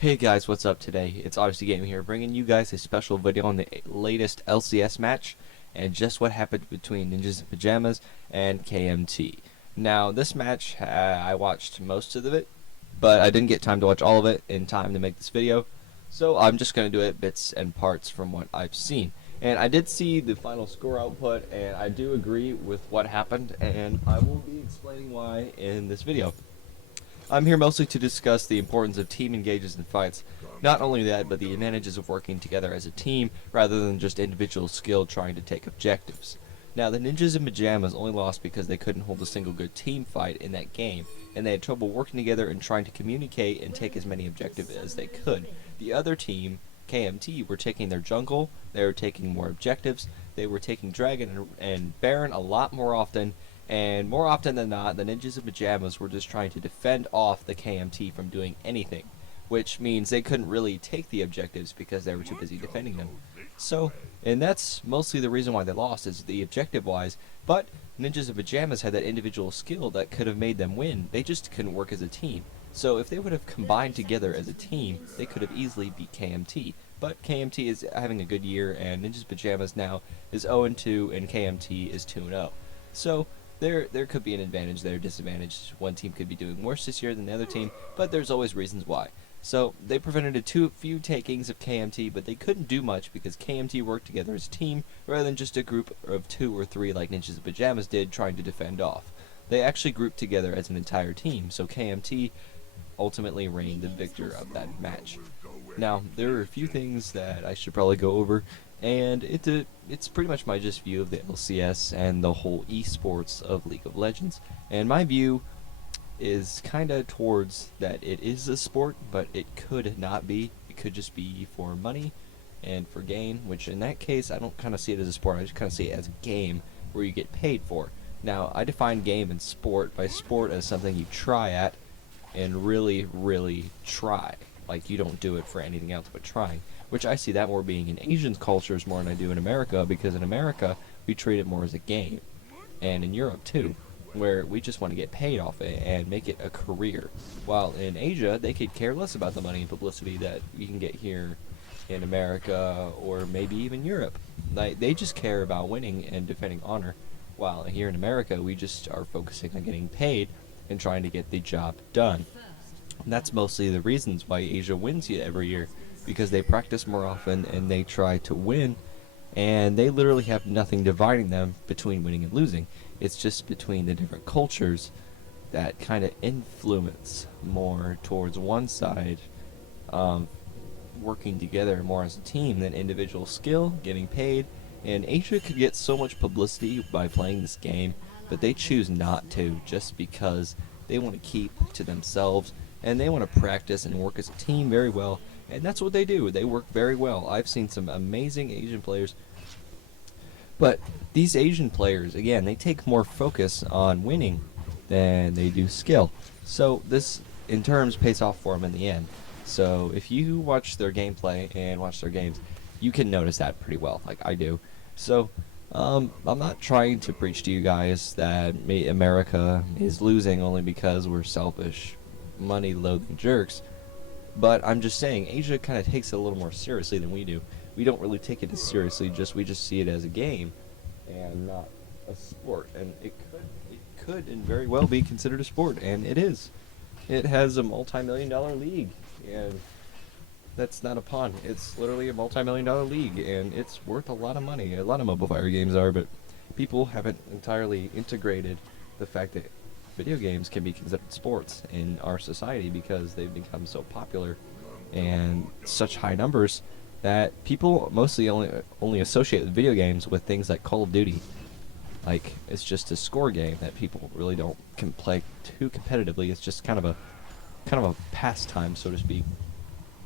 Hey guys, what's up today? It's Odyssey Gaming here, bringing you guys a special video on the latest LCS match and just what happened between Ninjas in Pajamas and KMT. Now, this match, I watched most of it, but I didn't get time to watch all of it in time to make this video, so I'm just going to do it bits and parts from what I've seen. And I did see the final score output, and I do agree with what happened, and I will be explaining why in this video. I'm here mostly to discuss the importance of team engages in fights. Not only that, but the advantages of working together as a team rather than just individual skill trying to take objectives. Now, the Ninjas in Pajamas only lost because they couldn't hold a single good team fight in that game, and they had trouble working together and trying to communicate and take as many objectives as they could. The other team, KMT, were taking their jungle, they were taking more objectives, they were taking Dragon and Baron a lot more often, and more often than not, the Ninjas in Pajamas were just trying to defend off the KMT from doing anything, which means they couldn't really take the objectives because they were too busy defending them. So, and that's mostly the reason why they lost, is the objective-wise, but Ninjas in Pajamas had that individual skill that could have made them win. They just couldn't work as a team. So if they would have combined together as a team, they could have easily beat KMT. But KMT is having a good year, and Ninjas in Pajamas now is 0-2, and KMT is 2-0. So, there could be an advantage there, disadvantage. One team could be doing worse this year than the other team, but there's always reasons why. So they prevented a few takings of KMT, but they couldn't do much because KMT worked together as a team rather than just a group of 2 or 3 like Ninjas in Pajamas did trying to defend off. They actually grouped together as an entire team, so KMT ultimately reigned the victor of that match. Now, there are a few things that I should probably go over, and it's pretty much my just view of the LCS and the whole esports of League of Legends. And my view is kind of towards that it is a sport, but it could not be. It could just be for money and for gain, which in that case I don't kind of see it as a sport. I just kind of see it as a game where you get paid for. Now, I define game and sport by sport as something you try at and really, really try. Like, you don't do it for anything else but trying, which I see that more being in Asian cultures more than I do in America, because in America we treat it more as a game, and in Europe too, where we just want to get paid off it and make it a career, while in Asia they could care less about the money and publicity that you can get here in America or maybe even Europe. Like, they just care about winning and defending honor, while here in America we just are focusing on getting paid and trying to get the job done. And that's mostly the reasons why Asia wins every year, because they practice more often and they try to win, and they literally have nothing dividing them between winning and losing. It's just between the different cultures that kind of influence more towards one side, working together more as a team than individual skill, getting paid. And Asia could get so much publicity by playing this game, but they choose not to, just because they want to keep to themselves and they want to practice and work as a team very well. And that's what they do. They work very well. I've seen some amazing Asian players. But these Asian players, again, they take more focus on winning than they do skill. So this, in terms, pays off for them in the end. So if you watch their gameplay and watch their games, you can notice that pretty well, like I do. So I'm not trying to preach to you guys that America is losing only because we're selfish, money-loathing jerks. But I'm just saying, Asia kind of takes it a little more seriously than we do. We don't really take it as seriously, we just see it as a game and not a sport. And it could and very well be considered a sport, and it is. It has a multi-million-dollar league, and that's not a pun. It's literally a multi-million-dollar league, and it's worth a lot of money. A lot of mobile fire games are, but people haven't entirely integrated the fact that video games can be considered sports in our society, because they've become so popular and such high numbers that people mostly only associate with video games with things like Call of Duty. Like, it's just a score game that people really don't play too competitively. It's just kind of a pastime, so to speak.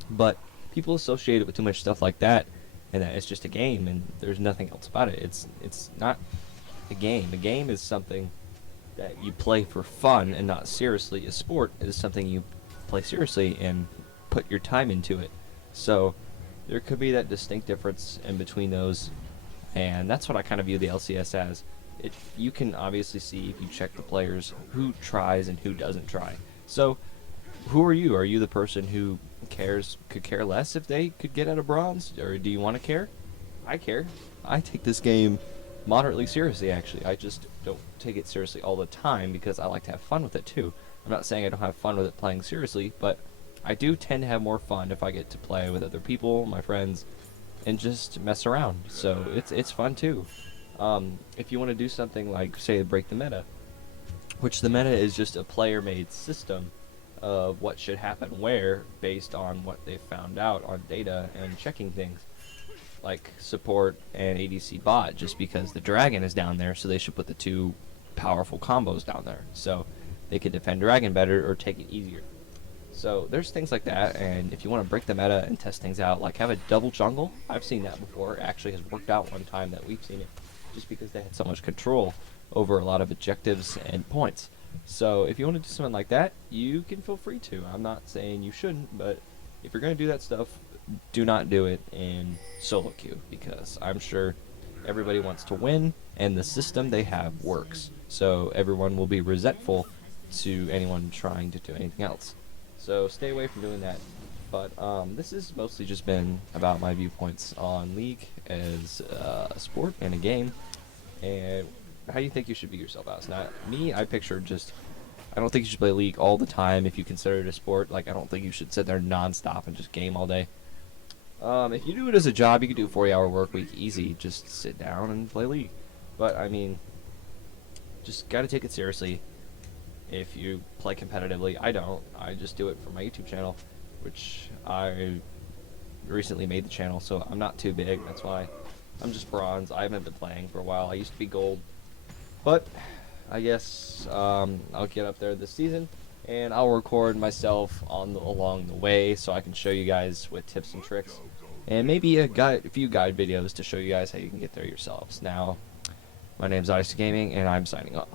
But people associate it with too much stuff like that, and that it's just a game and there's nothing else about it. It's not a game. A game is something that you play for fun and not seriously. A sport is something you play seriously and put your time into it. So there could be that distinct difference in between those, and that's what I kind of view the LCS as. You can obviously see, if you check the players, who tries and who doesn't try. So who are you? Are you the person who could care less if they could get out of bronze, or do you want to care? I care. I take this game moderately seriously, actually. I just don't take it seriously all the time because I like to have fun with it too. I'm not saying I don't have fun with it playing seriously, but I do tend to have more fun if I get to play with other people, my friends, and just mess around. So it's fun too. If you want to do something like, say, break the meta, which the meta is just a player-made system of what should happen where based on what they found out on data and checking things, like support and ADC bot, just because the dragon is down there, so they should put the two powerful combos down there so they can defend dragon better or take it easier. So there's things like that, and if you want to break the meta and test things out, like have a double jungle, I've seen that before. It actually has worked out one time that we've seen it, just because they had so much control over a lot of objectives and points. So if you want to do something like that, you can feel free to. I'm not saying you shouldn't, but if you're going to do that stuff, do not do it in solo queue, because I'm sure everybody wants to win, and the system they have works. So everyone will be resentful to anyone trying to do anything else. So stay away from doing that. But this has mostly just been about my viewpoints on League as a sport and a game, and how you think you should be yourself as. Now, me, I picture just, I don't think you should play League all the time if you consider it a sport. Like, I don't think you should sit there non-stop and just game all day. If you do it as a job, you could do a 40-hour work week easy. Just sit down and play League. But, I mean, just gotta take it seriously. If you play competitively, I don't. I just do it for my YouTube channel, which I recently made the channel, so I'm not too big. That's why I'm just bronze. I haven't been playing for a while. I used to be gold. But I guess I'll get up there this season, and I'll record myself along the way so I can show you guys with tips and tricks, and maybe a few guide videos to show you guys how you can get there yourselves. Now, my name's Odyssey Gaming, and I'm signing off.